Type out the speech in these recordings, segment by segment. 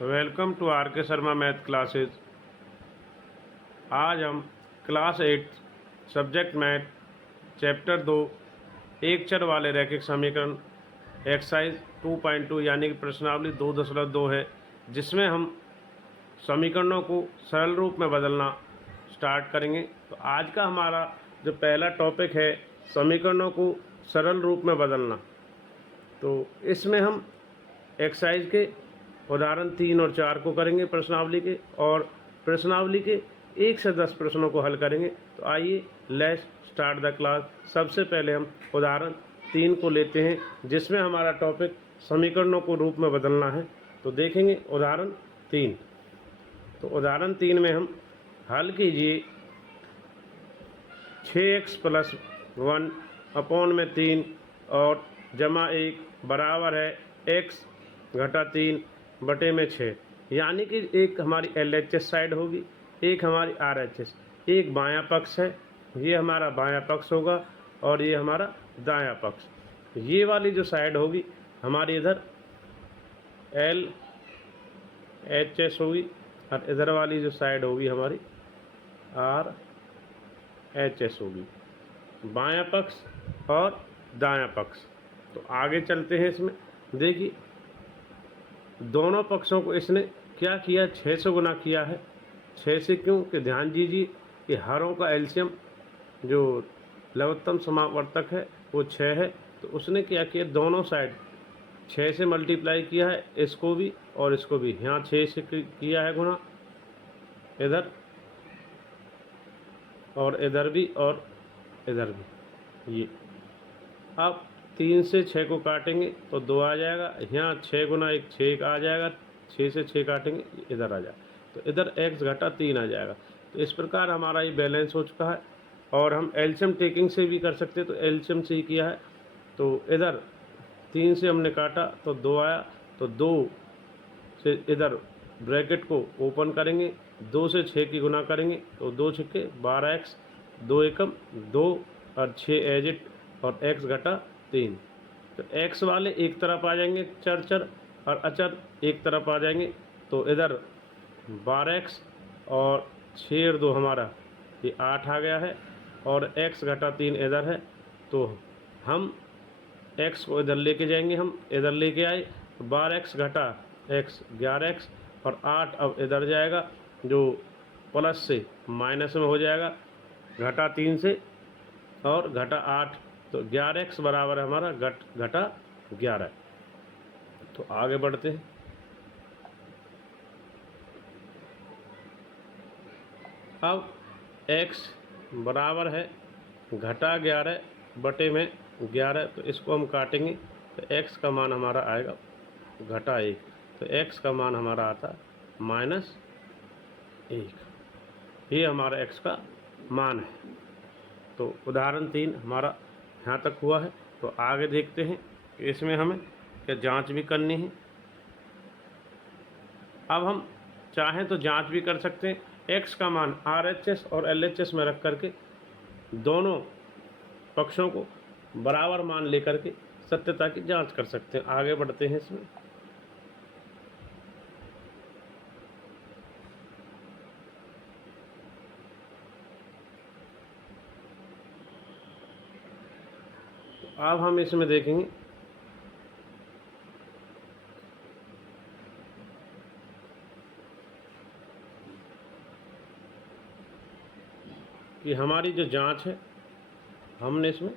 Welcome to are के Sharma math classes. आज हम क्लास 8 सब्जेक्ट मैथ चैप्टर 2 एक चर वाले रैखिक समीकरण एक्सरसाइज 2.2 यानी कि प्रश्नावली 2.2 है, जिसमें हम समीकरणों को सरल रूप में बदलना स्टार्ट करेंगे। तो आज का हमारा जो पहला टॉपिक है समीकरणों को सरल रूप में बदलना। तो इसमें हम एक्सरसाइज के उदाहरण 3 और 4 को करेंगे प्रश्नावली के, और प्रश्नावली के 1 से 10 प्रश्नों को हल करेंगे। तो आइए लेट्स स्टार्ट द क्लास। सबसे पहले हम उदाहरण 3 को लेते हैं, जिसमें हमारा टॉपिक समीकरणों को रूप में बदलना है। तो देखेंगे उदाहरण 3। तो उदाहरण 3 में हम हल कीजिए 6x + 1 अपॉन में 3 और जमा 1 बराबर है x घटा 3 बटे में 6, यानी कि एक हमारी LHS साइड होगी, एक हमारी RHS। एक बायां पक्ष है, ये हमारा बायां पक्ष होगा, और ये हमारा दायां पक्ष। ये वाली जो साइड होगी हमारी इधर LHS होगी, और इधर वाली जो साइड होगी हमारी RHS होगी, बायां पक्ष और दायां पक्ष। तो आगे चलते हैं। इसमें देखिए दोनों पक्षों को इसने क्या किया, 6 से गुना किया है। 6 से क्यों कि ध्यान दीजिए कि हरों का एलसीएम जो लघुत्तम समावर्तक है वो 6 है। तो उसने क्या किया, दोनों साइड 6 से मल्टीप्लाई किया है, इसको भी और इसको भी। यहाँ 6 से किया है गुना, इधर और इधर भी और इधर भी। ये अब 3 से 6 को काटेंगे तो 2 आ जाएगा। यहाँ 6 गुना 1 6 आ जाएगा, 6 से 6 काटेंगे इधर आ जाएगा, तो इधर x घटा 3 आ जाएगा। तो इस प्रकार हमारा ये बैलेंस हो चुका है। और हम एलसीएम टेकिंग से भी कर सकते हैं, तो एलसीएम से ही किया है। तो इधर 3 से हमने काटा तो 2 आया, तो 2 से इधर ब्रैकेट को ओपन करेंगे, 2 से 6 की गुना करेंगे तो 2 छक्के 12x, 2 एकम 2 और 6 एजिट और x घटा 3। तो x वाले एक तरफ आ जाएंगे चर और अचर एक तरफ आ जाएंगे। तो इधर 12x और 6 और 2 हमारा ये 8 आ गया है, और x घटा 3 इधर है। तो हम x को इधर लेके जाएंगे, हम इधर लेके आए, 12x घटा x 11x और 8 अब इधर जाएगा, जो प्लस से माइनस में हो जाएगा, घटा 3 से और घटा 8। तो 11x बराबर हमारा घटा 11। तो आगे बढ़ते हैं। अब x बराबर है घटा 11 बटे में 11, तो इसको हम काटेंगे तो x का मान हमारा आएगा घटा 1। तो x का मान हमारा आता -1। ये हमारा x का मान है। तो उदाहरण 3 हमारा यहाँ तक हुआ है। तो आगे देखते हैं कि इसमें हमें क्या जांच भी करनी है। अब हम चाहें तो जांच भी कर सकते हैं। x का मान RHS और LHS में रख करके दोनों पक्षों को बराबर मान लेकर के सत्यता की जांच कर सकते हैं। आगे बढ़ते हैं। इसमें अब हम इसमें देखेंगे कि हमारी जो जांच है, हमने इसमें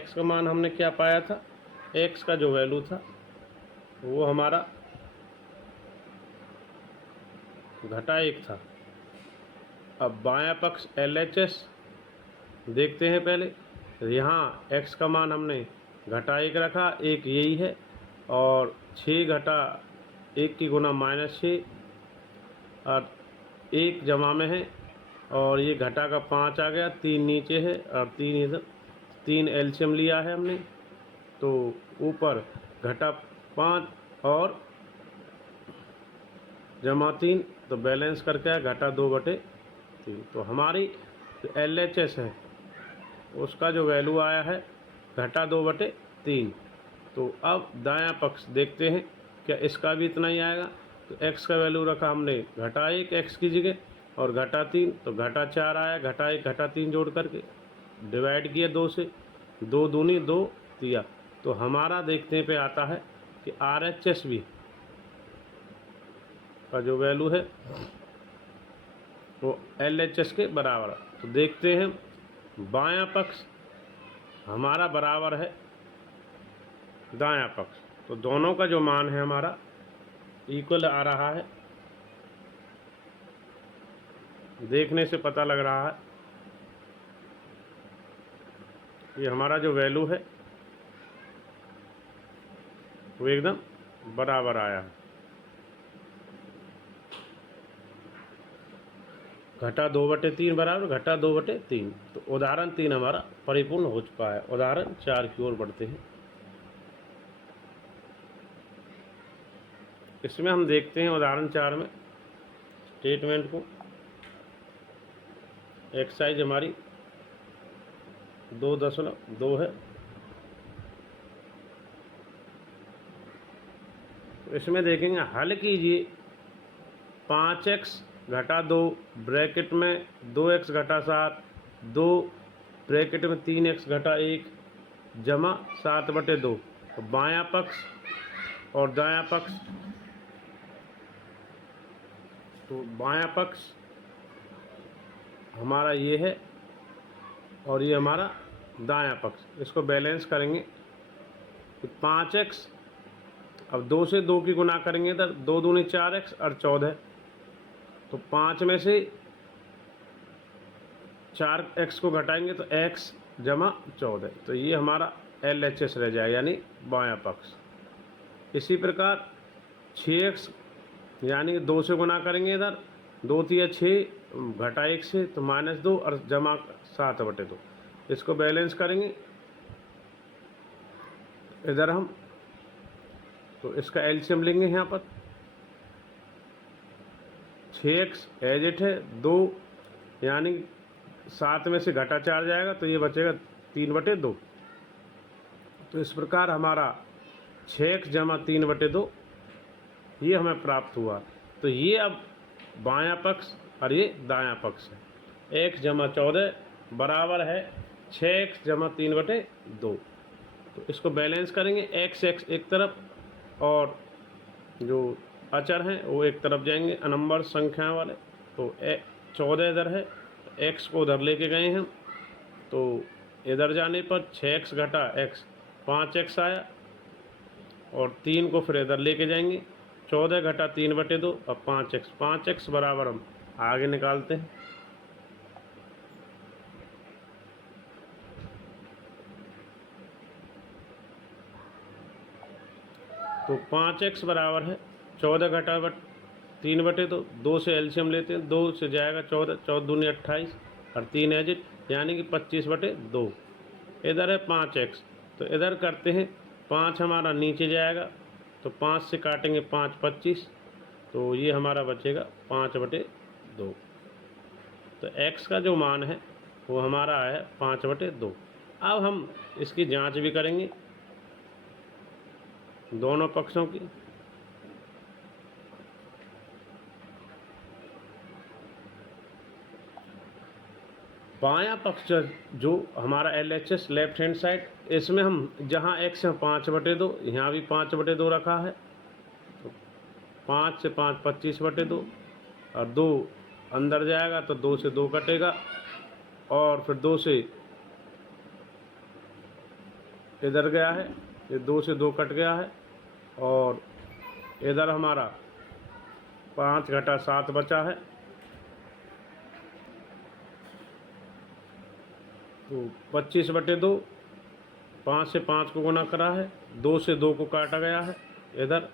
x का मान हमने क्या पाया था, x का जो वैल्यू था वो हमारा घटा 1 था। अब बायां पक्ष LHS देखते हैं पहले। यहाँ x का मान हमने घटा 1 रखा, 1 यही है, और 6 घटा 1 की गुना -6 और 1 जमा में है, और ये घटा का 5 आ गया, 3 नीचे है और 3 इधर। 3 एलसीएम लिया है हमने, तो ऊपर घटा 5 और जमा 3, तो बैलेंस करके है घटा 2/3। तो हमारी जो LHS है उसका जो वैल्यू आया है घटा 2/3। तो अब दायां पक्ष देखते हैं क्या इसका भी इतना ही आएगा। तो x का वैल्यू रखा हमने -1 x की जगह, और -3 तो -4 आया, -1 -3 जोड़ करके डिवाइड किया 2 से, 2 दूनी 2 दिया। तो हमारा देखने पे आता है कि RHS भी का जो वैल्यू है वो LHS के बराबर है। तो देखते हैं बायां पक्ष हमारा बराबर है दायां पक्ष, तो दोनों का जो मान है हमारा इक्वल आ रहा है, देखने से पता लग रहा है कि हमारा जो वैल्यू है वो एकदम बराबर आया है। -2/3 बराबर -2/3। तो उदाहरण 3 हमारा परिपूर्ण हो चुका है। उदाहरण 4 की ओर बढ़ते हैं। इसमें हम देखते हैं उदाहरण 4 में स्टेटमेंट को। एक्सरसाइज हमारी 2.2 है। तो इसमें देखेंगे हल कीजिए 5x - 2 ब्रैकेट में 2x - 7 2 ब्रैकेट में 3x - 1 जमा 7/2। तो बायां पक्ष और दायां पक्ष, तो बायां पक्ष हमारा ये है और ये हमारा दायां पक्ष। इसको बैलेंस करेंगे तो 5x, अब 2 से 2 की गुना करेंगे इधर, 2 दूनी 4x और 14। तो 5 में से 4x को घटाएंगे तो x जमा 14। तो ये हमारा LHS रह जाएगा, यानी बायां पक्ष। इसी प्रकार 6x, यानी 2 से गुना करेंगे इधर, 2 तिया 6 घटा 1 से तो -2 और जमा 7/2। इसको बैलेंस करेंगे इधर हम, तो इसका एलसीएम लेंगे यहाँ पर। 6x एज इट है 2, यानी 7 में से घटा 4 जाएगा तो ये बचेगा 3/2। तो इस प्रकार हमारा 6x जमा 3/2 ये हमें प्राप्त हुआ। तो ये अब बायां पक्ष और ये दायां पक्ष है। x जमा 14 बराबर है 6x जमा 3/2। तो इसको बैलेंस करेंगे, x एक तरफ और जो अचर हैं वो एक तरफ जाएंगे, अनंबर संख्या वाले। तो 14 इधर है, x को उधर लेके गए हैं, तो इधर जाने पर 6x घटा x 5x आया, और 3 को फिर इधर लेके जाएंगे, 14 घटा 3/2 और 5x बराबर हम आगे निकालते हैं। तो 5x बराबर है 14 घटा 3/2, 2 से एलसीएम लेते हैं, 2 से जाएगा 14, 14 दूनी 28 और 3 एजिट, यानी कि 25/2। इधर है 5x, तो इधर करते हैं 5 हमारा नीचे जाएगा, तो 5 से काटेंगे 5 25, तो ये हमारा बचेगा 5/2। तो x का जो मान है वो हमारा है 5/2। अब हम इसकी जांच भी करेंगे दोनों पक्षों की। बायां पक्ष जो हमारा LHS लेफ्ट हैंड साइड, इसमें हम जहां x है 5/2, यहाँ भी 5/2 रखा है, तो 5 से 5 25/2 और 2 अंदर जाएगा तो 2 से 2 कटेगा, और फिर 2 से इधर गया है, ये 2 से 2 कट गया है, और इधर हमारा 5 घटा 7 बचा है, तो 25/2। 5 से 5 को गुना करा है, 2 से 2 को काटा गया है, इधर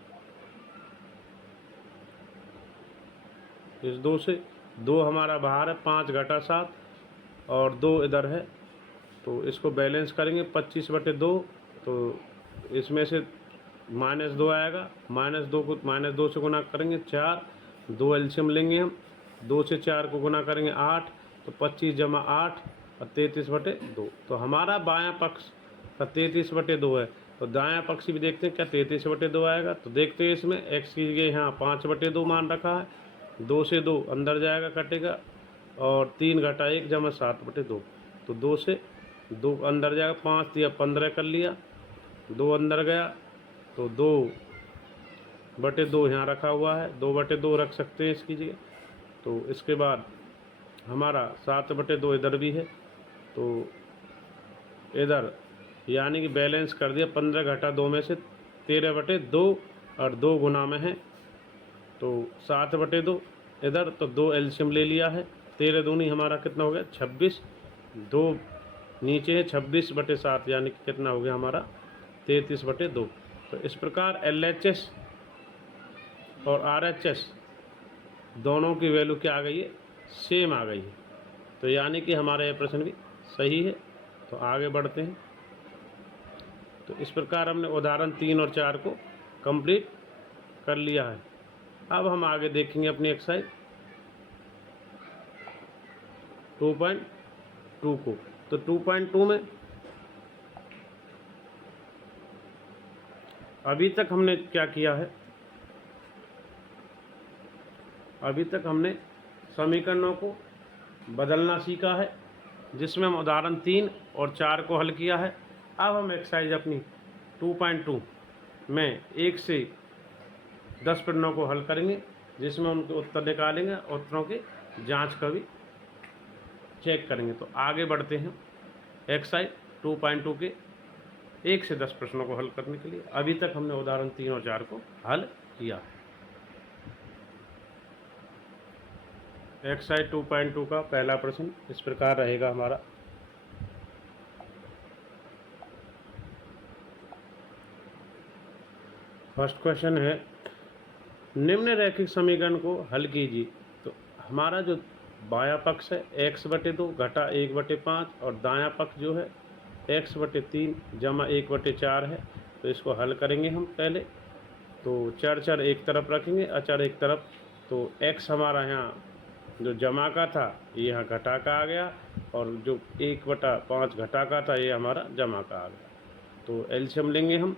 इस 2 से 2 हमारा बाहर है, 5 घटा 7 और 2 इधर है, तो इसको बैलेंस करेंगे 25/2। तो इसमें से -2 आएगा, -2 को -2 से गुना करेंगे 4, 2 एलसीएम लेंगे हम, 2 से 4 को गुना करेंगे 8, तो 25 जमा 8 और 33/2। तो हमारा बायां पक्ष का 33/2 है। तो दायां पक्ष भी देखते हैं क्या 33/2 आएगा। तो देखते हैं इसमें x की जगह यहाँ 5/2 मान रखा है, 2 से 2 अंदर जाएगा कटेगा, और 3 घटा 1 जमा 7/2। तो 2 से 2 अंदर जाएगा, 5 दिया 15 कर लिया, 2 अंदर गया तो 2/2 यहाँ रखा हुआ है, 2/2 रख सकते हैं इसकी जगह। तो इसके बाद हमारा 7/2 इधर भी है, तो इधर यानी कि बैलेंस कर दिया। 15 घटा 2 में से 13/2 और 2 गुना में है तो 7/2 इधर, तो 2 एल्शियम ले लिया है। 13 दूनी हमारा कितना हो गया 26, 2 नीचे है 26/7 यानी कि कितना हो गया हमारा 33/2। तो इस प्रकार LHS और RHS दोनों की वैल्यू क्या आ गई है, सेम आ गई है। तो यानी कि हमारा यह प्रश्न भी सही है। तो आगे बढ़ते हैं। तो इस प्रकार हमने उदाहरण 3 और 4 को कंप्लीट कर लिया है। अब हम आगे देखेंगे अपनी एक्सरसाइज 2.2 को। तो 2.2 में अभी तक हमने क्या किया है, अभी तक हमने समीकरणों को बदलना सीखा है, जिसमें हम उदाहरण 3 और 4 को हल किया है। अब हम एक्सरसाइज अपनी 2.2 में 1 से 10 प्रश्नों को हल करेंगे, जिसमें उनके उत्तर निकालेंगे, उत्तरों की जांच का भी चेक करेंगे। तो आगे बढ़ते हैं एक्सरसाइज 2.2 के 1 से 10 प्रश्नों को हल करने के लिए। अभी तक हमने उदाहरण 3 और 4 को हल किया है। एक्सरसाइज 2.2 का पहला प्रश्न इस प्रकार रहेगा हमारा। फर्स्ट क्वेश्चन है, निम्न रैखिक समीकरण को हल कीजिए। तो हमारा जो बायां पक्ष है x/2 घटा 1/5 और दायां पक्ष जो है x/3 जमा 1/4 है। तो इसको हल करेंगे हम पहले। तो चर एक तरफ रखेंगे, अचर एक तरफ। तो x हमारा यहाँ जो जमा का था ये यहाँ घटा का आ गया, और जो 1/5 घटा का था ये हमारा जमा का आ गया। तो एलसीएम लेंगे हम।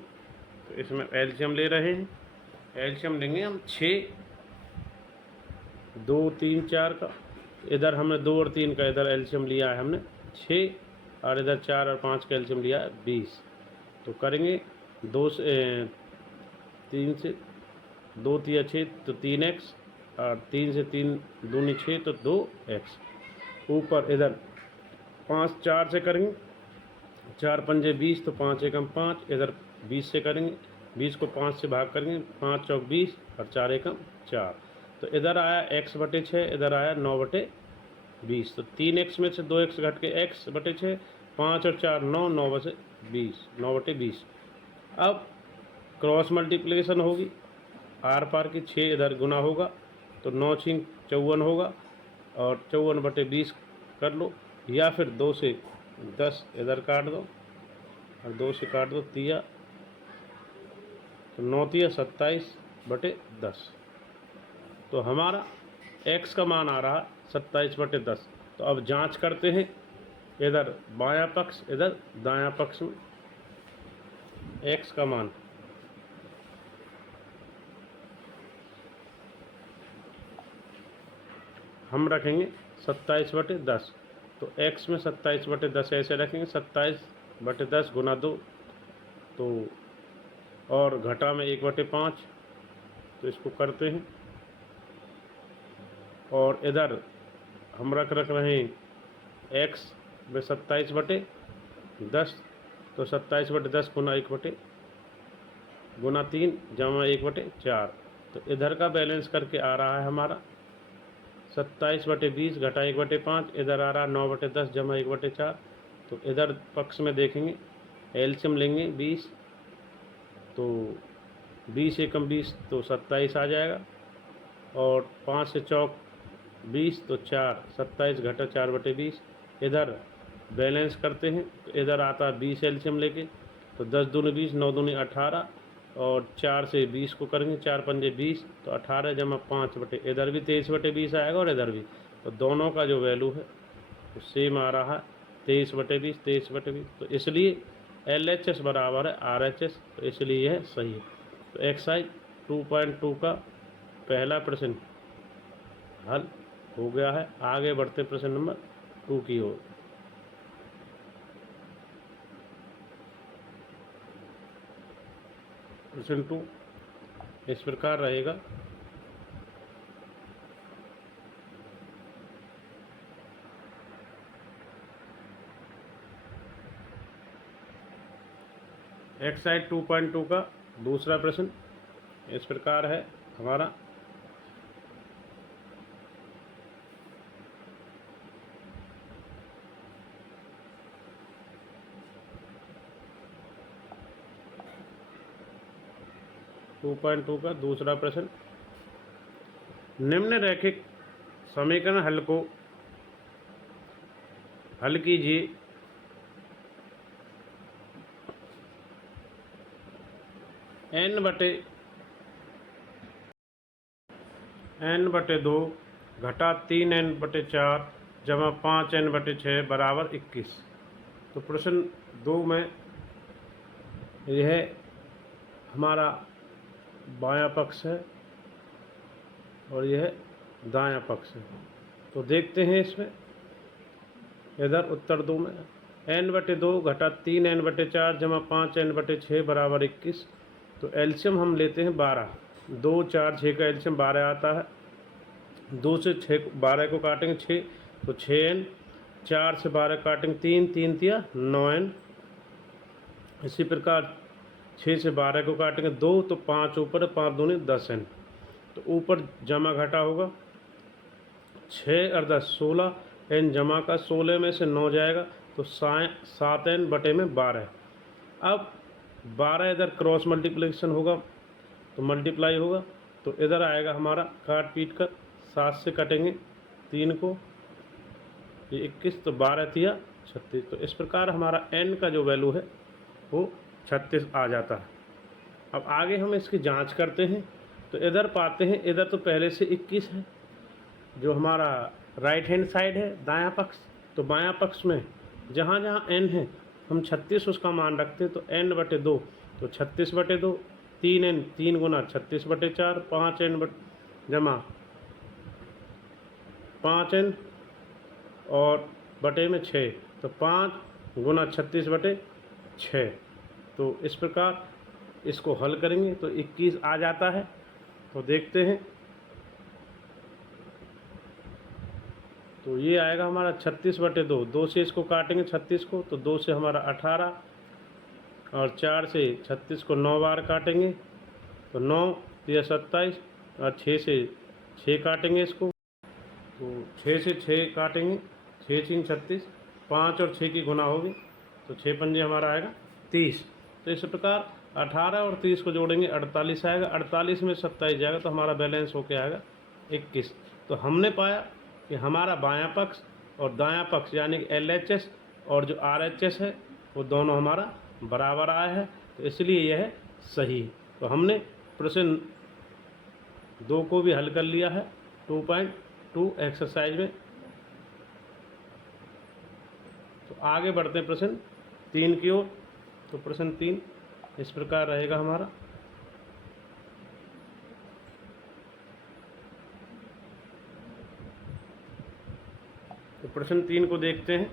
तो इसमें एलसीएम ले रहे हैं, एलसीएम लेंगे हम 6, 2, 3, 4 का। इधर हमने 2 और 3 का इधर एलसीएम लिया है हमने 6, और इधर 4 और 5 का एलसीएम लिया है 20। तो करेंगे 2 से 3 से 2 तिया 6 तो 3x, और 3 से 3 दूनी 6 तो 2x। ऊपर इधर 5 4 से करेंगे, 4 पंजे 20 तो 5 एकम 5। इधर 20 से करेंगे, 20 को 5 से भाग करेंगे, 5 चौक 20 और 4 एकम 4। तो इधर आया x/6, इधर आया 9/20। तो 3x में से 2x घट के x/6, 5 और 4 9, 9/20। अब क्रॉस मल्टीप्लिकेशन होगी, आर पार की 6 इधर गुना होगा, तो 9 6 54 होगा, और 54/20 कर लो, या फिर 2 से 10 इधर काट दो, और 2 से काट दो तिया, तो 9 तिया 27/10। तो हमारा x का मान आ रहा 27/10। तो अब जांच करते हैं, इधर बायां पक्ष इधर दायां पक्ष में x का मान। हम रखेंगे 27/10। तो x में 27/10 ऐसे रखेंगे, 27/10 गुना 2, तो और घटा में 1/5। तो इसको करते हैं, और इधर हम रख रहे हैं x में 27/10। तो 27/10 गुना 3 जमा 1/4। तो इधर का बैलेंस करके आ रहा है हमारा 27/20 घटा 1/5। इधर आ रहा 9/10 जमा 1/4। तो इधर पक्ष में देखेंगे, एलसीएम लेंगे 20। तो 20 एकम 20 तो 27 आ जाएगा, और 5 से चौक 20 तो 4, 27 घटा 4/20। इधर बैलेंस करते हैं, तो इधर आता है 20 एलसीएम लेके, तो 10 दूनी 20, 9 दूनी 18, और 4 से 20 को करेंगे, 4 पंजे 20 तो 18 जमा 5 इधर भी 23/20 आएगा, और इधर भी। तो दोनों का जो वैल्यू है तो सेम आ रहा है 23/20। तो इसलिए LHS बराबर है RHS, तो इसलिए यह सही है। तो एक्सरसाइज 2.2 का पहला प्रश्न हल हो गया है। आगे बढ़ते प्रश्न नंबर 2 की ओर। प्रश्न 2 इस प्रकार रहेगा। एक्सरसाइज 2.2 का दूसरा प्रश्न इस प्रकार है हमारा। टू पॉइंट टू का दूसरा प्रश्न, निम्न रैखिक समीकरण हल कीजिए। n/2 घटा 3n/4 जमा 5n/6 बराबर 21। तो प्रश्न 2 में यह हमारा बायां पक्ष है और यह दायां पक्ष है। तो देखते हैं इसमें इधर उत्तर 2 में n/2 घटा 3n/4 जमा 5n/6 बराबर 21। तो एल्शियम हम लेते हैं 12। 2 4 6 का एल्शियम 12 आता है। 2 से 6 12 को काटेंगे 6 तो 6n, 4 से 12 काटेंगे 3 3 तिया 9n। इसी प्रकार 6 से 12 को काटेंगे 2 तो 5 ऊपर 5 दूनी 10n। तो ऊपर जमा घटा होगा 6 और 10 16, n जमा का 16 में से 9 जाएगा तो 7n बटे में 12। अब 12 इधर क्रॉस मल्टीप्लिकेशन होगा तो मल्टीप्लाई होगा, तो इधर आएगा हमारा काट पीट कर 7 से कटेंगे 3 को, ये 21 तो 12 तिया 36। तो इस प्रकार हमारा n का जो वैल्यू है वो 36 आ जाता है। अब आगे हम इसकी जांच करते हैं। तो इधर पाते हैं इधर तो पहले से 21 है जो हमारा राइट हैंड साइड है दायां पक्ष। तो बायां पक्ष में जहाँ जहाँ n है हम 36 उसका मान रखते हैं। तो n/2 तो 36/2, 3n 3 गुना 36/4, 5n जमा 5n और बटे में 6 तो 5 गुना 36/6। तो इस प्रकार इसको हल करेंगे तो 21 आ जाता है। तो देखते हैं, तो ये आएगा हमारा 36/2। 2 से इसको काटेंगे 36 को तो 2 से हमारा 18 और 4 से 36 को 9 बार काटेंगे तो 9 तिया 27 और 6 से 6 काटेंगे इसको तो 6 से 6 काटेंगे 6 3 36, 5 और 6 की गुना होगी तो 6 पंजे हमारा आएगा 30। तो इस प्रकार 18 और 30 को जोड़ेंगे 48 आएगा। 48 में 27 जाएगा तो हमारा बैलेंस होके आएगा 21। तो हमने पाया कि हमारा बायां पक्ष और दायां पक्ष यानी कि LHS और जो RHS है वो दोनों हमारा बराबर आया है, तो इसलिए यह सही है। तो हमने प्रश्न 2 को भी हल कर लिया है 2.2 एक्सरसाइज में। तो आगे बढ़ते हैं प्रश्न 3 की ओर। तो प्रश्न 3 इस प्रकार रहेगा हमारा। तो प्रश्न 3 को देखते हैं।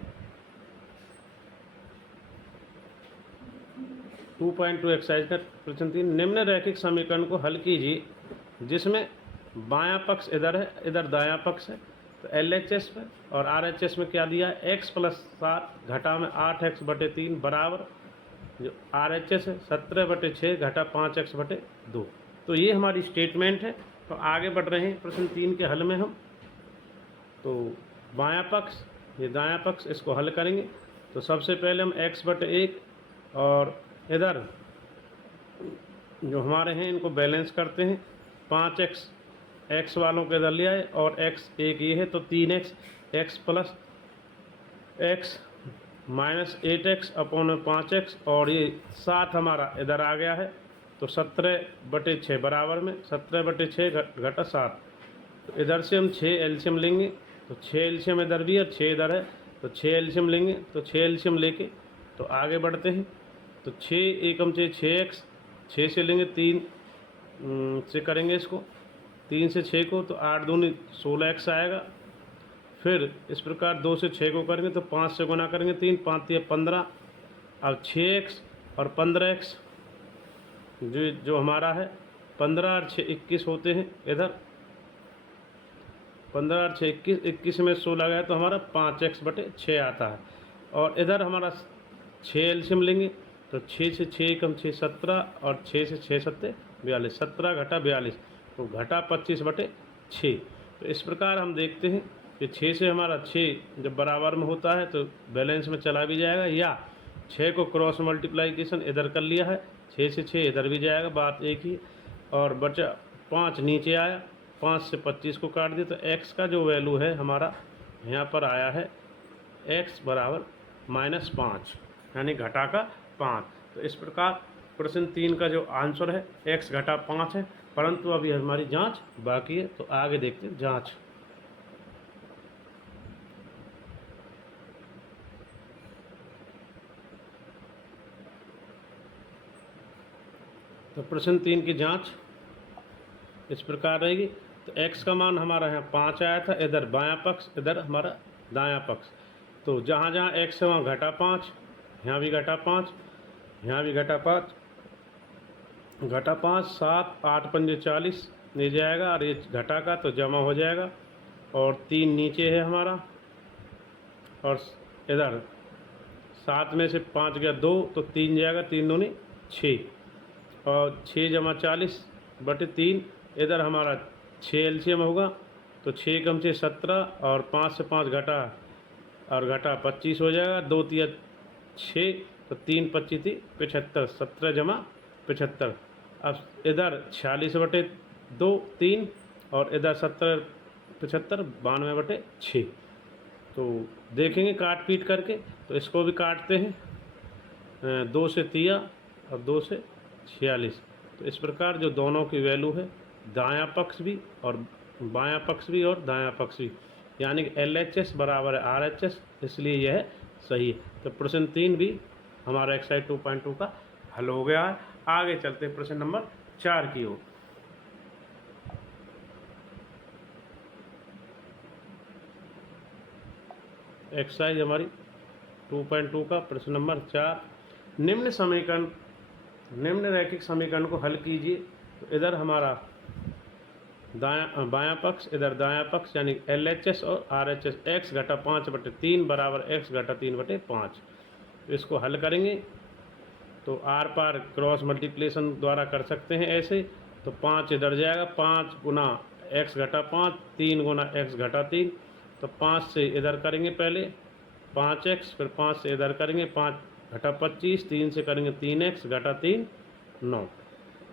2.2 एक्सरसाइज का प्रश्न 3, निम्न रैखिक समीकरण को हल कीजिए जिसमें बायां पक्ष इधर है इधर दायां पक्ष है। तो LHS में और RHS में क्या दिया है x + 7 घटा में 8x/3 बराबर जो RHS है 17/6 घटा 5x/2। तो ये हमारी स्टेटमेंट है। तो आगे बढ़ रहे हैं प्रश्न 3 के हल में हम। तो बायां पक्ष ये दायां पक्ष इसको हल करेंगे। तो सबसे पहले हम x/1 और इधर जो हमारे हैं इनको बैलेंस करते हैं। 5x x वालों के इधर ले आए और x एक ये है तो 3x, x + x - 8x upon 5x और ये 7 हमारा इधर आ गया है। तो 17/6 बराबर में 17/6 घटा 7। तो इधर से हम 6 एल्शियम लेंगे तो 6 एल्शियम इधर भी है 6 इधर है तो 6 एल्शियम लेंगे। तो 6 एल्शियम लेके तो आगे बढ़ते हैं। तो 6 एकम 6x, 6 से लेंगे 3 से करेंगे इसको, 3 से 6 को, तो 8 दूनी 16x आएगा। फिर इस प्रकार 2 से 6 को करेंगे तो 5 से गुना करेंगे 3, 5 या 15। अब 6x और 15x जो हमारा है, 15 और 6 21 होते हैं इधर, 15 और 6 21, 21 में 16 गया तो हमारा 5x/6 आता है। और इधर हमारा 6 एलसीएम लेंगे तो 6 से 6 कम 6 17, और 6 से 6 7 42, 17 घटा 42, तो घटा 25/6। तो इस प्रकार हम देखते हैं कि 6 से हमारा 6 जब बराबर में होता है तो बैलेंस में चला भी जाएगा, या 6 को क्रॉस मल्टीप्लाइकेशन इधर कर लिया है, 6 से 6 इधर भी जाएगा, बात एक ही। और बचा 5 नीचे आया, 5 से 25 को काट दिया, तो x का जो वैल्यू है हमारा यहाँ पर आया है x बराबर -5, यानी घटा का 5। तो इस प्रकार प्रश्न 3 का जो आंसर है x घटा 5 है, परंतु अभी हमारी जांच बाकी है, तो आगे देखते हैं जांच। तो प्रश्न 3 की जांच इस प्रकार रहेगी। तो x का मान हमारा यहाँ 5 आया था, इधर बायां पक्ष, इधर हमारा दायां पक्ष। तो जहाँ जहाँ x है वहाँ घटा 5, यहाँ भी घटा 5, यहाँ भी घटा 5, घटा 5, 7 8 पंजे 40 ले जाएगा, और ये घटा का तो जमा हो जाएगा। और 3 नीचे है हमारा, और इधर 7 में से 5 गया 2, तो 3 जाएगा, 3 दूनी 6, और 6 जमा 40/3, इधर हमारा 6 एलसीएम होगा, तो 6 कम 6 17, और 5 से 5 घटा, और घटा 25 हो जाएगा, 2 तिया 6, तो 3 25 थी 75, 17 जमा 75। अब इधर 46/2 3, और इधर 17 75 92/6। तो देखेंगे काट पीट करके, तो इसको भी काटते हैं, 2 से 3 और 2 से 46। तो इस प्रकार जो दोनों की वैल्यू है, दायां पक्ष भी और बायां पक्ष भी और दायां पक्ष भी, यानी कि LHS बराबर है RHS, इसलिए यह सही है। तो प्रश्न 3 भी हमारा एक्सरसाइज 2.2 का हल हो गया है। आगे चलते हैं प्रश्न नंबर 4 की ओर। एक्सरसाइज हमारी 2.2 का प्रश्न नंबर 4, निम्न रैखिक समीकरण को हल कीजिए। तो इधर हमारा बायां पक्ष, इधर दायां पक्ष, यानी LHS और RHS, x घटा 5/3 बराबर x घटा 3/5। तो इसको हल करेंगे तो आर पार क्रॉस मल्टीप्लिकेशन द्वारा कर सकते हैं ऐसे। तो 5 इधर जाएगा, 5 गुना x घटा 5, 3 गुना x घटा 3, तो 5 से इधर करेंगे पहले 5x, फिर 5 से इधर करेंगे 5 घटा 25, 3 से करेंगे 3x घटा 3 9।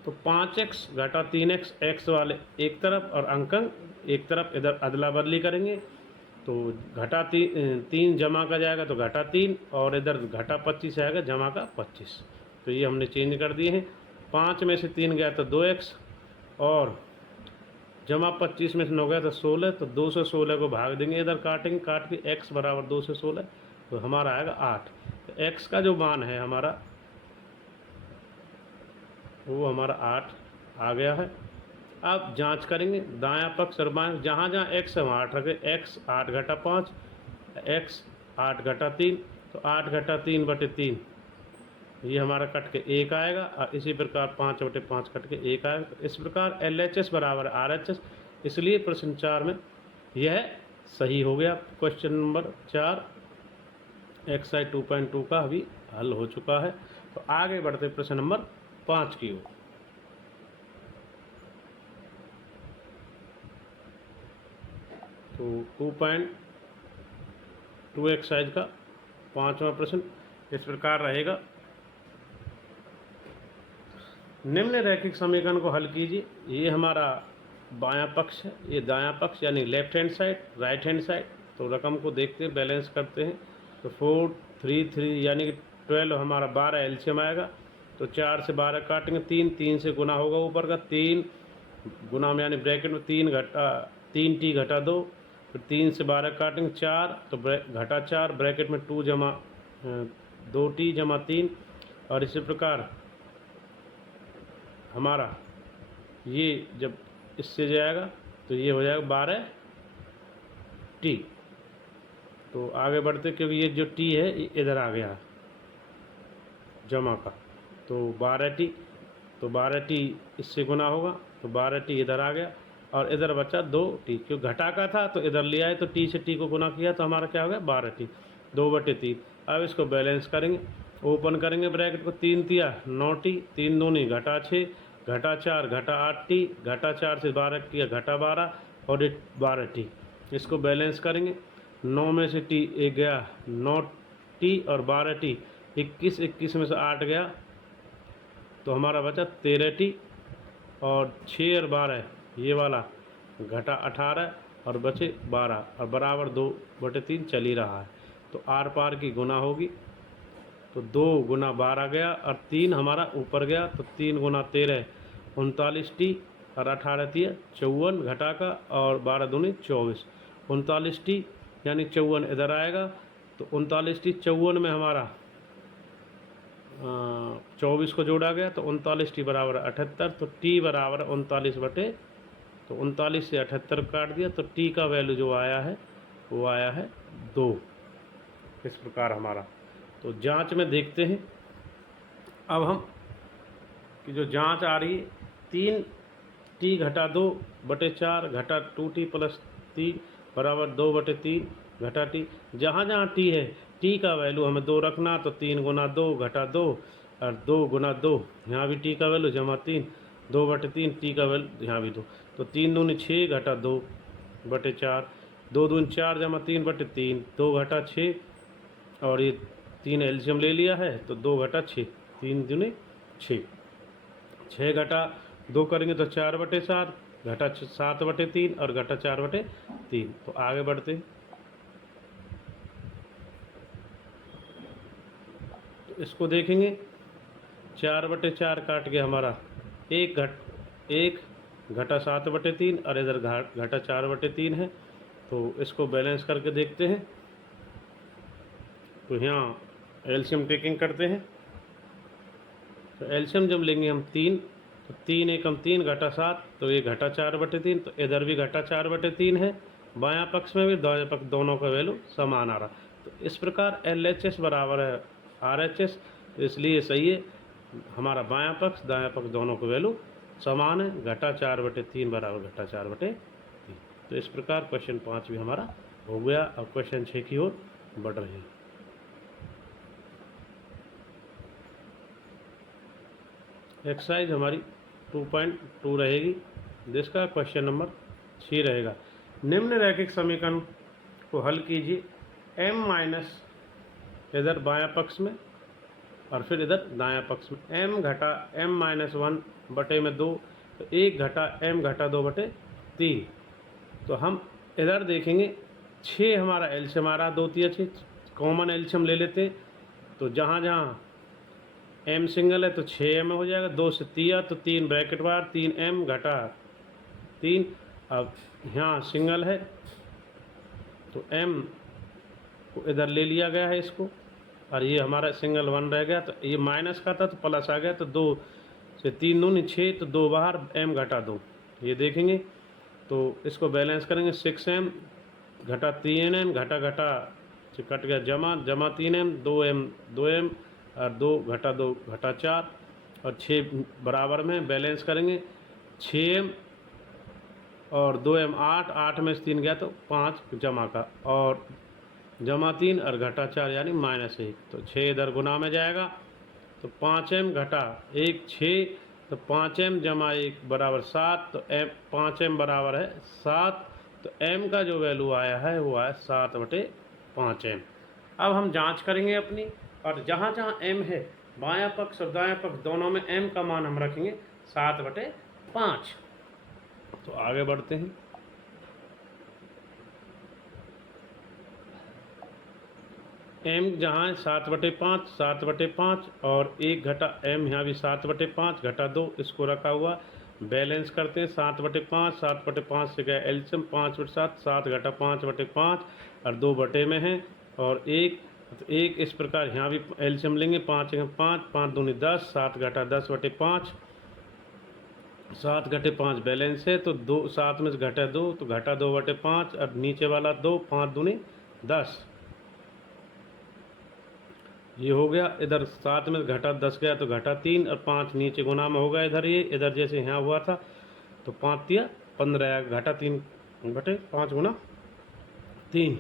तो 5x घटा 3x x वाले एक तरफ और अंकन एक तरफ, इधर अदला बदली करेंगे। तो घटा 3 जमा का जाएगा तो घटा 3, और इधर घटा 25 आएगा जमा का 25। तो ये हमने चेंज कर दिए हैं। 5 में से 3 गया तो 2x, और जमा 25 में से 9 गया तो 16, तो 2 से 16 को भाग देंगे, इधर काटेंगे, काट के x बराबर 2 से 16, तो हमारा आएगा 8। तो x का जो मान है हमारा वो हमारा 8 आ गया है। अब जांच करेंगे दायां पक्ष और बायां, जहाँ जहाँ x है वहाँ 8 रखे, x 8 घटा 5, x 8 घटा 3, तो 8 घटा 3/3 ये हमारा कट के 1 आएगा, और इसी प्रकार 5/5 कट के 1 आएगा। तो इस प्रकार LHS बराबर RHS, इसलिए प्रश्न 4 में यह सही हो गया। क्वेश्चन नंबर 4 एक्सरसाइज 2.2 का अभी हल हो चुका है। तो आगे बढ़ते प्रश्न नंबर 5 की ओर। तो 2.2 एक्सरसाइज का 5वां प्रश्न इस प्रकार रहेगा, निम्न रैखिक समीकरण को हल कीजिए। ये हमारा बायां पक्ष है, ये दायां पक्ष, यानी left hand side, right hand side. तो रकम को देखते हैं, बैलेंस करते हैं। तो 4 3 3 यानी कि 12 हमारा 12 एलसीएम आएगा। तो 4 से 12 काटेंगे, 3 से गुना होगा ऊपर का, 3 गुना में यानी ब्रैकेट में 3t घटा 2, फिर 3 से 12 काटेंगे 4, तो घटा 4 ब्रैकेट में 2 जमा 2t जमा 3, और इसी प्रकार हमारा ये जब इससे जाएगा तो ये हो जाएगा 12t। तो आगे बढ़ते, क्योंकि ये जो t है ये इधर आ गया जमा का, तो 12t, तो 12t इससे गुना होगा तो 12t इधर आ गया और इधर बचा 2t, क्यों घटा का था तो इधर ले आए तो t से t को गुना किया तो हमारा क्या हो गया 12t, 2/3। अब इसको बैलेंस करेंगे, ओपन करेंगे ब्रैकेट को, 3 तिया 9t, 3 दूनी घटा 6, घटा 4 घटा 8t, घटा 4 से 12 किया घटा 12 और ये 12t। इसको बैलेंस करेंगे, 9 में से t एक गया 9t और 12t 21, 21 में से 8 गया तो हमारा बचा 13t और 6 और 12 ये वाला घटा 18 और बचे 12 और बराबर 2/3 चल ही रहा है। तो आर पार की गुना होगी तो 2 गुना 12 गया और 3 हमारा ऊपर गया तो 3 गुना 13 39t और 18 तिया 54 घटा का और 12 दूनी 24, 39t यानी 54 इधर आएगा तो 39t 54 में हमारा 24 को जोड़ा गया तो 39t बराबर 78, तो t बराबर 39 बटे, तो 39 से 78 काट दिया तो t का वैल्यू जो आया है वो आया है 2। इस प्रकार हमारा, तो जांच में देखते हैं अब हम कि जो जांच आ रही है 3t घटा 2/4 घटा 2t प्लस 3 बराबर 2/3 घटा t। जहाँ जहाँ t है t का वैल्यू हमें 2 रखना, तो 3 गुना 2 घटा 2 और 2 गुना 2, यहाँ भी t का वैल्यू जमा 3, 2/3 t का वैल्यू यहाँ भी 2, तो 3 दूनी 6 घटा 2/4, 2 दूनी 4 जमा 3/3, 2 घटा 6 और ये 3 एल्शियम ले लिया है तो 2 घटा 6, 3 दूनी 6, 6 घटा 2 करेंगे तो 4/7, घटा 7/3 और घटा 4/3। तो आगे बढ़ते हैं, तो इसको देखेंगे 4/4 काट के हमारा 1 घटा 7/3 और इधर घटा 4/3 है। तो इसको बैलेंस करके देखते हैं, तो यहाँ एल्शियम टेकिंग करते हैं। तो एल्शियम जब लेंगे हम 3, तो 3 एकम 3 घटा 7, तो ये घटा 4/3, तो इधर भी घटा 4/3 है, बायां पक्ष में भी दायां पक्ष दोनों का वैल्यू समान आ रहा। तो इस प्रकार LHS बराबर है RHS, तो इसलिए सही है हमारा बायां पक्ष दायां पक्ष दोनों का वैल्यू समान है, घटा 4/3 बराबर घटा 4/3। तो इस प्रकार क्वेश्चन 5 भी हमारा हो गया। अब क्वेश्चन 6 की ओर बढ़ रहे हैं। एक्सरसाइज हमारी 2.2 रहेगी, जिसका क्वेश्चन नंबर 6 रहेगा। निम्न रैखिक समीकरण को हल कीजिए, m माइनस इधर बायां पक्ष में और फिर इधर दायां पक्ष में, m घटा m माइनस 1/2, तो 1 घटा m घटा 2/3। तो हम इधर देखेंगे 6 हमारा एल्शियम आ रहा, 2 तिया 6 कॉमन एल्शियम ले लेते, तो जहाँ जहाँ m सिंगल है तो 6m हो जाएगा, 2 से तिया तो 3 ब्रैकेट बार 3m घटा 3। अब यहाँ सिंगल है तो m को इधर ले लिया गया है इसको, और ये हमारा सिंगल 1 रह गया, तो ये माइनस का था तो प्लस आ गया, तो 2 से 3 दूनी 6, तो 2 बाहर m घटा 2, ये देखेंगे। तो इसको बैलेंस करेंगे, 6m घटा 3m घटा घटा से कट गया जमा 3m, 2m और 2 घटा 2 घटा 4 और 6 बराबर में बैलेंस करेंगे, 6m और 2m 8 में से 3 गया तो 5 जमा का और जमा 3 और घटा 4 यानी -1, तो 6 इधर गुना में जाएगा, तो 5m घटा 1 6, तो 5m जमा 1 बराबर 7, तो 5m बराबर है 7, तो m का जो वैल्यू आया है वो आया 7/5m। अब हम जांच करेंगे अपनी, और जहाँ जहाँ m है बायां पक्ष और दायां पक्ष दोनों में m का मान हम रखेंगे 7/5। तो आगे बढ़ते हैं, m जहाँ है 7/5 और 1 घटा m यहाँ भी 7/5 घटा 2 इसको रखा हुआ, बैलेंस करते हैं। 7/5 से गया एल्शियम 5/7, 7 घटा 5/5 और 2 बटे में है, और 1 तो एक इस प्रकार यहाँ भी एलसीएम लेंगे, 5 1 5, 5 दूनी 10, 7 घटा 10 बटे 5, 7 घटे 5 बैलेंस है, तो 2 7 में से घटा 2 तो घटा 2 बटे 5, अब नीचे वाला 2, 5 दूनी 10, ये हो गया। इधर 7 में से घटा 10 गया तो घटा 3 और 5 नीचे गुना में होगा इधर, ये इधर जैसे यहाँ हुआ था तो 5 तिया 15 घटा 3 बटे 5 गुना 3।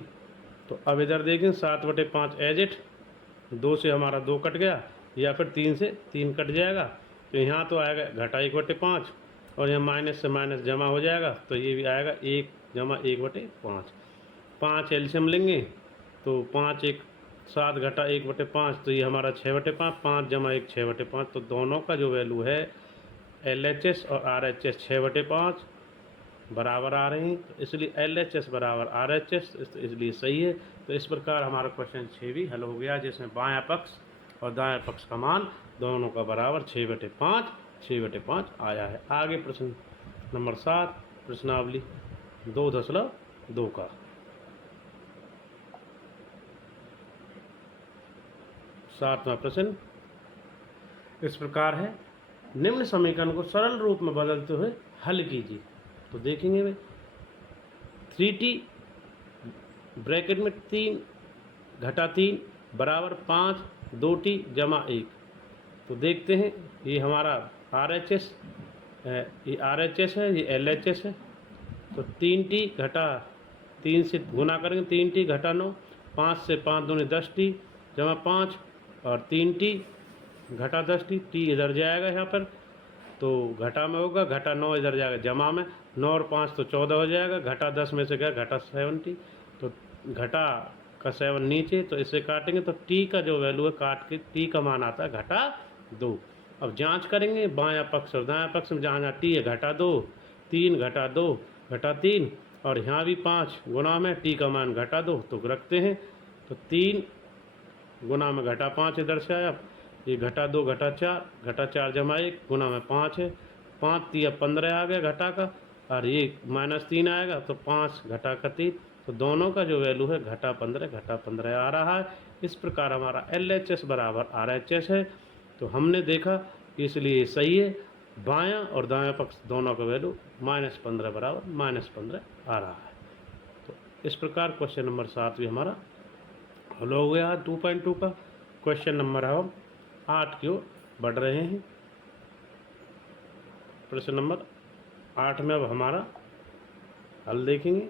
तो अब इधर देखें 7 बटे 5 एज इट, 2 से हमारा 2 कट गया या फिर 3 से 3 कट जाएगा, तो यहाँ तो आएगा घटा 1 बटे 5 और यहाँ माइनस से माइनस जमा हो जाएगा, तो ये भी आएगा 1 जमा 1 बटे 5। 5 एलसीएम लेंगे तो 5 1 7 घटा 1 बटे 5, तो ये हमारा 6 बटे 5, 5 जमा 1 6 बटे 5, तो दोनों का जो वैल्यू है LHS और RHS 6 बटे 5 बराबर आ रहे हैं, इसलिए LHS बराबर RHS, इसलिए सही है। तो इस प्रकार हमारा क्वेश्चन 6 भी हल हो गया, जिसमें बायां पक्ष और दायां पक्ष का मान दोनों का बराबर 6 बटे 5 6 बटे 5 आया है। आगे प्रश्न नंबर 7 प्रश्नावली 2.2 का 7वां प्रश्न इस प्रकार है, निम्न समीकरण को सरल रूप में बदलते हुए हल कीजिए। तो देखेंगे वे 3t ब्रैकेट में 3 घटा 3 बराबर 5 2t जमा 1। तो देखते हैं ये हमारा RHS है, ये RHS है, ये LHS है। तो 3t घटा 3 से गुना करेंगे, 3t घटा 9, 5 से 5 दूनी 10t जमा 5 और 3t घटा 10t, t इधर जाएगा यहाँ पर तो घटा में होगा, घटा 9 इधर जाएगा जमा में, 9 और 5 तो 14 हो जाएगा, घटा 10 में से गया घटा 70, तो घटा का 7 नीचे, तो इसे काटेंगे तो t का जो वैल्यू है काट के t का मान आता है घटा 2। अब जांच करेंगे बायां पक्ष और दायां पक्ष में, जहाँ जहाँ t है घटा 2, 3 घटा 2 घटा 3 और यहाँ भी 5 गुना में t का मान घटा 2, तो रखते हैं तो 3 गुना में घटा 5 इधर से आया, ये घटा 2 घटा 4 जमा 1 गुना में 5 है, 5 तिया 15 आ गया घटा का, और ये -3 आएगा तो 5 घटा का 3, तो दोनों का जो वैल्यू है घटा 15 आ रहा है। इस प्रकार हमारा LHS बराबर RHS है। तो हमने देखा कि इसलिए सही है, बायां और दायां पक्ष दोनों का वैल्यू -15 बराबर -15 आ रहा है। तो इस प्रकार क्वेश्चन नंबर 7 भी हमारा हल हो गया 2.2 का। क्वेश्चन नंबर हम 8 की ओर बढ़ रहे हैं। प्रश्न नंबर 8 में अब हमारा हल देखेंगे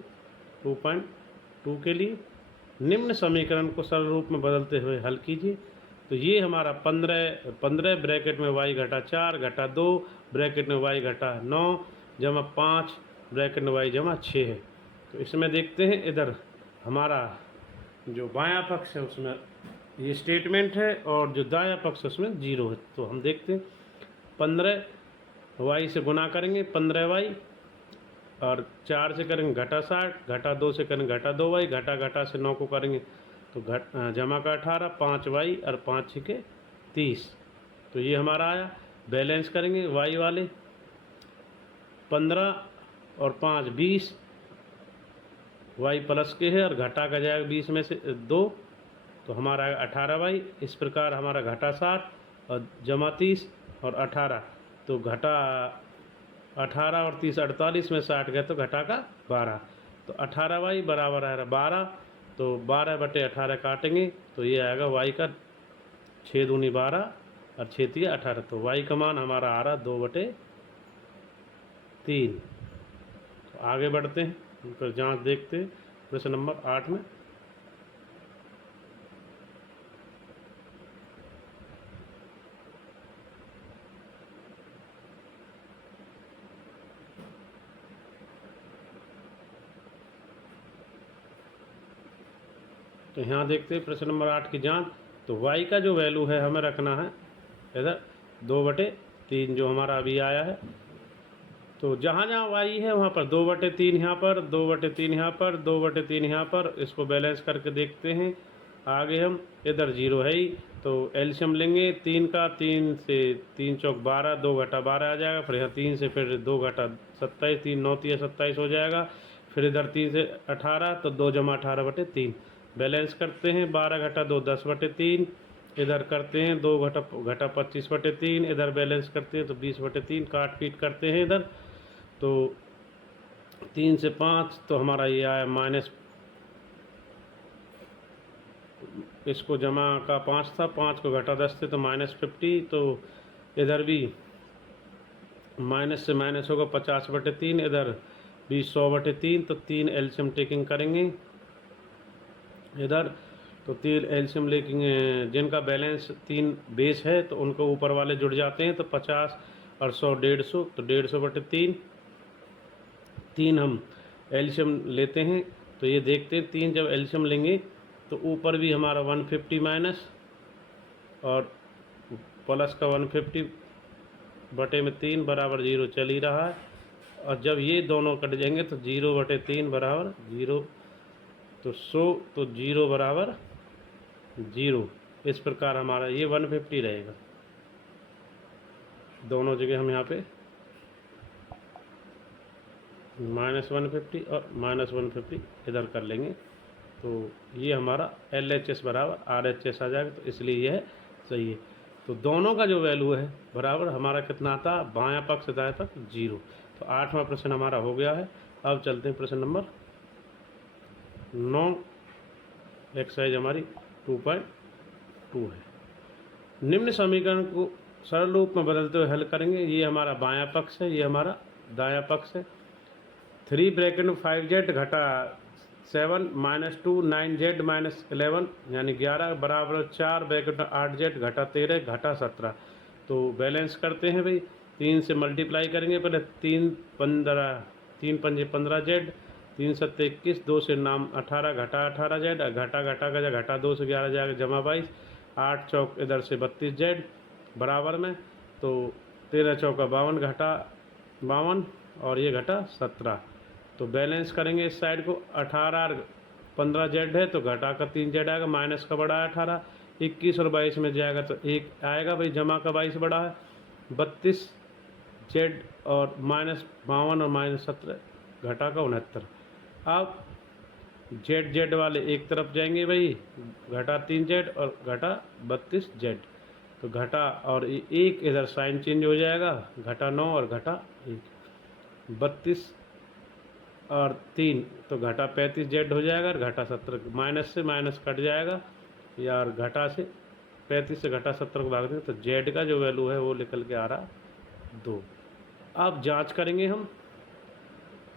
2.2 के लिए, निम्न समीकरण को सरल रूप में बदलते हुए हल कीजिए। तो ये हमारा 15 ब्रैकेट में y घटा 4 घटा 2 ब्रैकेट में y घटा 9 जमा 5 ब्रैकेट में y जमा 6 है। तो इसमें देखते हैं इधर हमारा जो बायां पक्ष है उसमें ये स्टेटमेंट है और जो दायां पक्ष उसमें 0 है। तो हम देखते हैं 15y से गुना करेंगे 15y और 4 से करेंगे घटा 60, घटा 2 से करेंगे घटा 2y, घटा से 9 को करेंगे तो जमा का 18, 5y और 5 छिके 30। तो ये हमारा आया। बैलेंस करेंगे y वाले 15 और 5 20, y प्लस के है और घटा का जाएगा 20 में से 2, तो हमारा आएगा 18y। इस प्रकार हमारा घटा 60 और जमा 30 और 18, तो घटा 18 और 30 48 में 60 गया तो घटा का 12, तो 18y बराबर आएगा 12। तो 12 बटे 18 काटेंगे तो ये आएगा y का 6 दूनी 12 और 6 तिया 18, तो y का मान हमारा आ रहा 2 बटे 3। तो आगे बढ़ते हैं, फिर जांच देखते हैं प्रश्न नंबर 8 में। तो यहाँ देखते हैं प्रश्न नंबर 8 की जांच। तो y का जो वैल्यू है हमें रखना है इधर 2 बटे 3 जो हमारा अभी आया है। तो जहाँ जहाँ y है वहाँ पर 2 बटे 3 यहाँ पर, 2 बटे 3 यहाँ पर, 2 बटे 3 यहाँ पर, इसको बैलेंस करके देखते हैं। आगे हम इधर 0 है ही, तो एलसीएम लेंगे 3 का, 3 से 3 चौक 12, 2 घटा 12 आ जाएगा, फिर यहाँ 3 से फिर 2 घटा 27, 3 9 तिया 27 हो जाएगा, फिर इधर 3 से 18, तो 2 जमा 18 बटे 3, बैलेंस करते हैं 12 घटा 2 10/3, इधर करते हैं 2 घटा 25/3, इधर बैलेंस करते हैं तो 20/3, काट पीट करते हैं इधर तो 3 से 5 तो हमारा ये आया माइनस, इसको जमा का 5 था, 5 को घटा 10 थे तो -50, तो इधर भी माइनस से माइनस होगा 50/3, इधर 20/100/3, तो 3 एलसीएम टेकिंग करेंगे इधर, तो 3 एलसीएम लेंगे, जिनका बैलेंस 3 बेस है तो उनको ऊपर वाले जुड़ जाते हैं, तो 50 और 100 150, तो 150/3, 3 हम एलसीएम लेते हैं तो ये देखते हैं 3 जब एलसीएम लेंगे तो ऊपर भी हमारा 150 माइनस और प्लस का 150/3 बराबर 0 चल ही रहा है, और जब ये दोनों कट जाएंगे तो 0/3 बराबर 0, तो 100 तो 0 बराबर 0। इस प्रकार हमारा ये 150 रहेगा। दोनों जगह हम यहाँ पे -150 और -150 इधर कर लेंगे, तो ये हमारा LHS बराबर RHS आ जाएगा, तो इसलिए यह सही है। तो दोनों का जो वैल्यू है बराबर हमारा कितना आता है, बायां पक्ष दायां पक्ष 0। तो 8वां प्रश्न हमारा हो गया है। अब चलते हैं प्रश्न नंबर 9, एक्सरसाइज हमारी 2.2 है। निम्न समीकरण को सरल रूप में बदलते हुए हल करेंगे। ये हमारा बायां पक्ष है, ये हमारा दायां पक्ष है। 3 ब्रैकेट में 5z घटा 7 -2 9z -11 यानी 11 बराबर 4 ब्रैकेट में 8z घटा 13 घटा 17। तो बैलेंस करते हैं भाई, 3 से मल्टीप्लाई करेंगे पहले, 3 पंजे 15z, 3 सत्ते 21, 2 से नाम 18 घटा 18z, घटा का घटा 2 से 11 जाएगा जमा 22, 8 चौक इधर से 32z बराबर में, तो 13 चौका 52 घटा 52 और ये घटा 17। तो बैलेंस करेंगे इस साइड को, 18 15z है तो घटा का 3z आएगा, माइनस का बड़ा है 18, 21 और 22 में जाएगा तो 1 आएगा भाई, जमा का 22 बड़ा है, 32z और -52 और -17 घटा का 69। अब z वाले एक तरफ जाएंगे भाई, घटा 3z और घटा 32z, तो घटा और 1 इधर साइन चेंज हो जाएगा, घटा 9 और घटा 1, 32 और 3 तो घटा 35z हो जाएगा, और घटा 17 माइनस से माइनस कट जाएगा, या और घटा से 35 से घटा 17 को भाग देंगे तो z का जो वैल्यू है वो निकल के आ रहा 2। अब जांच करेंगे हम,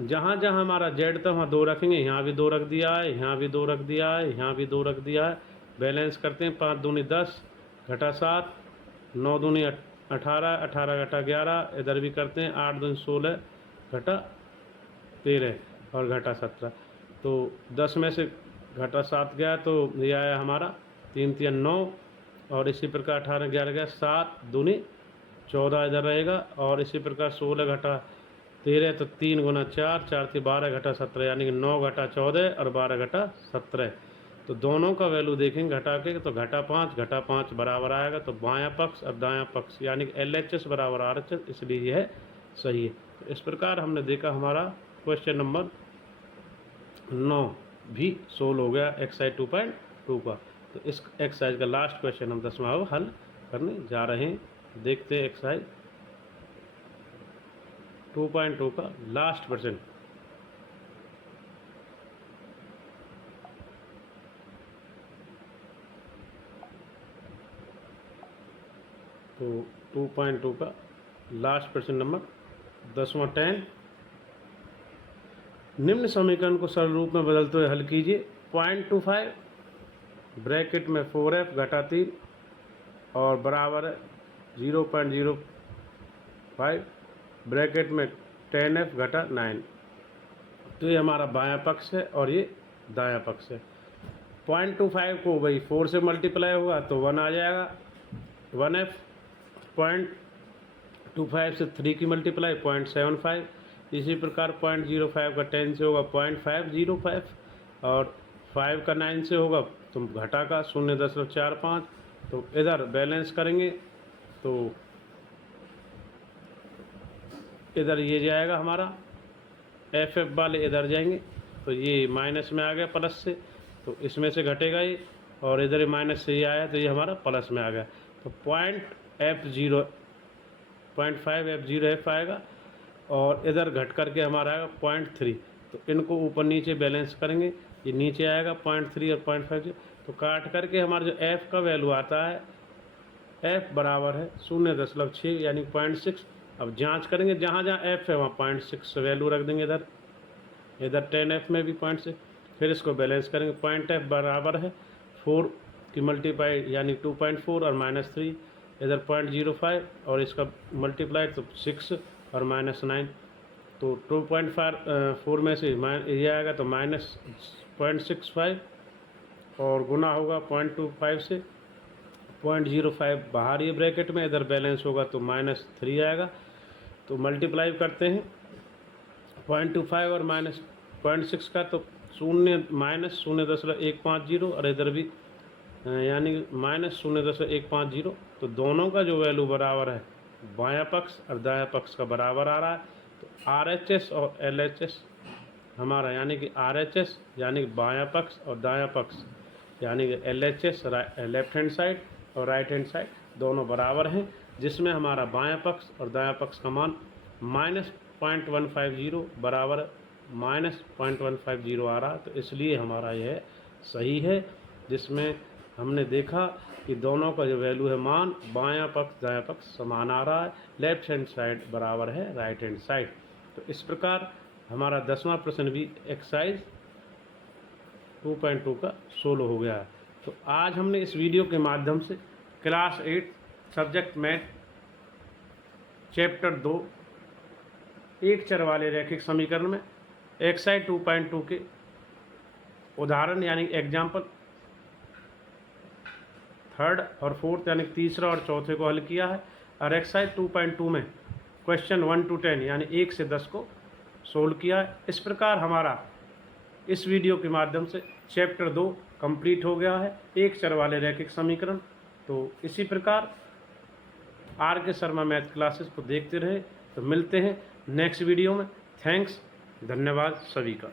जहाँ जहाँ हमारा z था वहाँ 2 रखेंगे, यहाँ भी 2 रख दिया है, यहाँ भी 2 रख दिया है, यहाँ भी 2 रख दिया है। बैलेंस करते हैं, 5 दूनी 10 घटा 7, 9 दूनी 18, 18 घटा 11, इधर भी करते हैं 8 दूनी 16 घटा 13 और घटा 17। तो 10 में से घटा 7 गया तो ये आया हमारा 3 3 9, और इसी प्रकार 18 11 गया, 7 दूनी 14 इधर रहेगा, और इसी प्रकार 16 घटा 13 तो 3 गुना 4 4 थी 12 घटा 17 यानी कि 9 घटा 14 और 12 घटा 17। तो दोनों का वैल्यू देखेंगे घटा के, तो घटा 5 बराबर आएगा, तो बायां पक्ष और दायां पक्ष यानी कि LHS बराबर RHS, इसलिए यह सही है। तो इस प्रकार हमने देखा हमारा क्वेश्चन नंबर 9 भी सोल्व हो गया एक्सरसाइज 2.2 का। तो इस एक्सरसाइज का लास्ट क्वेश्चन हम 10वां हल करने जा रहे हैं। देखते हैं एक्सरसाइज 2.2 का लास्ट क्वेश्चन। तो 2.2 का लास्ट क्वेश्चन नंबर 10वां 10, निम्न समीकरण को सरल रूप में बदलते हुए हल कीजिए। 0.25 ब्रैकेट में 4f घटा 3 और बराबर 0.05 ब्रैकेट में 10f घटा 9। तो ये हमारा बायां पक्ष है और ये दायां पक्ष है। 0.25 को भाई 4 से मल्टीप्लाई होगा तो 1 आ जाएगा, 1f। 0.25 से 3 की मल्टीप्लाई 0.75। इसी प्रकार 0.05 का 10 से होगा 0.505, और 5 का 9 से होगा तो घटा का 0.45। तो इधर बैलेंस करेंगे तो इधर ये जाएगा हमारा, FF वाले इधर जाएंगे तो ये माइनस में आ गया प्लस से, तो इसमें से घटेगा ये, और इधर ये माइनस से ये आया तो ये हमारा प्लस में आ गया। तो .F0 0.5 आएगा, और इधर घट करके हमारा आएगा 0.3। तो इनको ऊपर नीचे बैलेंस करेंगे, ये नीचे आएगा 0.3 और 0.5। तो काट करके हमारा जो F का वैल्यू आता है, F बराबर है 0.6 यानी 0.6। अब जांच करेंगे, जहाँ जहाँ F है वहाँ 0.6 वैल्यू रख देंगे। इधर 10F में भी 0.6, फिर इसको बैलेंस करेंगे। .F बराबर है 4 की मल्टीप्लाई यानी 2.4 और -3, इधर 0.05 और इसका मल्टीप्लाई तो 6 और -9। तो 2.4 में से ये आएगा तो -0.65 और गुना होगा 0.25 से 0.05 बाहर ये ब्रैकेट में, इधर बैलेंस होगा तो -3 आएगा। तो मल्टीप्लाई करते हैं 0.25 और -0.6 का, तो -0.150 और इधर भी यानी -0.150। तो दोनों का जो वैल्यू बराबर है, बायां पक्ष और दायां पक्ष का बराबर आ रहा है। तो RHS और LHS हमारा यानी कि RHS यानी कि बायां पक्ष और दायां पक्ष यानी कि LHS लेफ्ट हैंड साइड और राइट हैंड साइड दोनों बराबर हैं, जिसमें हमारा बायां पक्ष और दायां पक्ष का मान -0.150 बराबर -0.150 आ रहा। तो इसलिए हमारा यह सही है, जिसमें हमने देखा कि दोनों का जो वैल्यू है मान बायां पक्ष दायां पक्ष समान आ रहा है, लेफ्ट हैंड साइड बराबर है राइट हैंड साइड। तो इस प्रकार हमारा 10वां प्रश्न भी एक्सरसाइज 2.2 का 16 हो गया है। तो आज हमने इस वीडियो के माध्यम से क्लास 8 सब्जेक्ट मैथ चैप्टर 2 एक चर वाले रैखिक समीकरण में एक्सरसाइज 2.2 के उदाहरण यानी एग्जाम्पल 3rd और 4th यानी तीसरा और चौथे को हल किया है, और एक्सरसाइज 2.2 में क्वेश्चन 1 to 10 यानी 1 से 10 को सोल्व किया है। इस प्रकार हमारा इस वीडियो के माध्यम से चैप्टर 2 कंप्लीट हो गया है, एक चर वाले रैखिक समीकरण। तो इसी प्रकार RK शर्मा मैथ क्लासेस को देखते रहे। तो मिलते हैं नेक्स्ट वीडियो में। थैंक्स, धन्यवाद सभी का।